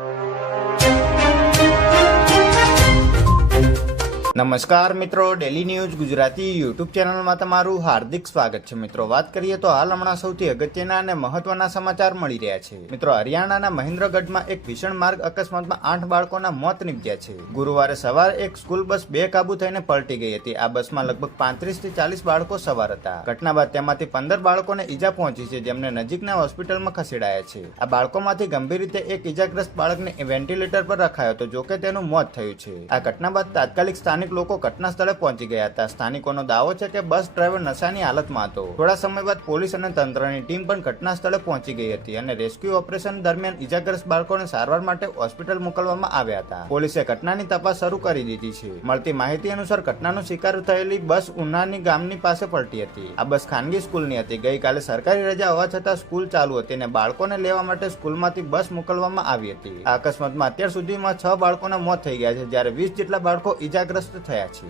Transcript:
you. નમસ્કાર મિત્રો daily news Gujarati YouTube ચેનલમાં તમારું હાર્દિક સ્વાગત છે. મિત્રો, વાત કરીએ તો હાલ હમણાં સૌથી અગત્યના અને મહત્વના સમાચાર મળી રહ્યા છે. મિત્રો, હરિયાણાના મહેન્દ્રગઢમાં એક ભીષણ માર્ગ અકસ્માતમાં આઠ બાળકોના મોત નીપજ્યા છે. ગુરુવારે સવારે એક સ્કૂલ બસ બે કાબુ થઈને પલટી ગઈ હતી. આ બસમાં લગભગ પાંત્રીસથી ચાલીસ બાળકો સવાર હતા. ઘટના બાદ તેમાંથી પંદર બાળકોને ઈજા પહોંચી છે, જેમને નજીકના હોસ્પિટલમાં ખસેડાયા છે. આ બાળકોમાંથી ગંભીર રીતે એક ઈજાગ્રસ્ત બાળકને વેન્ટિલેટર પર રખાયો હતો, જોકે તેનું મોત થયું છે. આ ઘટના બાદ તાત્કાલિક સ્થાનિક લોકો ઘટના સ્થળે પહોંચી ગયા હતા. સ્થાનિકોનો દાવો છે કે બસ ડ્રાઈવર નશાની હાલતમાં હતો. થોડા સમય બાદ પોલીસ અને તંત્રની ટીમ પણ ઘટના સ્થળે પહોંચી ગઈ હતી અને રેસ્ક્યુ ઓપરેશન દરમિયાન ઈજાગ્રસ્ત બાળકોને સારવાર માટે હોસ્પિટલ મોકલવામાં આવ્યા હતા. પોલીસે ઘટનાની તપાસ શરૂ કરી દીધી છે. મળતી માહિતી અનુસાર ઘટનાનો શિકાર થયેલી બસ ઉનાની ગામની પાસે પલટી હતી. આ બસ ખાનગી સ્કૂલની હતી. ગઈકાલે સરકારી રજા હોવા છતાં સ્કૂલ ચાલુ હતી અને બાળકોને લેવા માટે સ્કૂલમાંથી બસ મોકલવામાં આવી હતી. આ અકસ્માતમાં અત્યાર સુધીમાં છ બાળકોના મોત થઈ ગયા છે. જ્યારે વીસ જેટલા બાળકો ઈજાગ્રસ્ત થયા છે